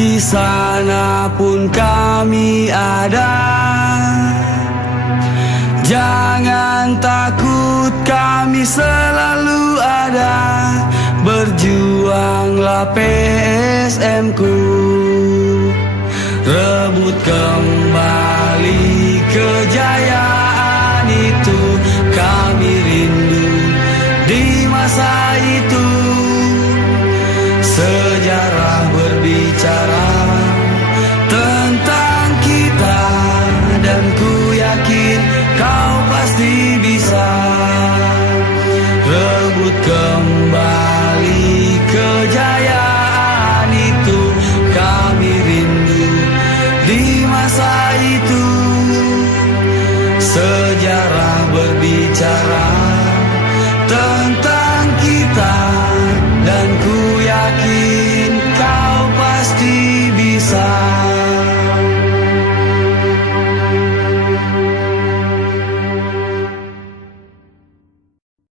di sana pun kami ada. Jangan takut, kami selalu ada. Berjuanglah PSM ku, rebut kembali kejayaan itu. Kami rindu di masa itu. Sejarah berbicara tentang kita, dan ku yakin kau pasti bisa rebut kembali kejayaan itu. Kami rindu di masa itu. Sejarah berbicara tentang kita, dan ku yakin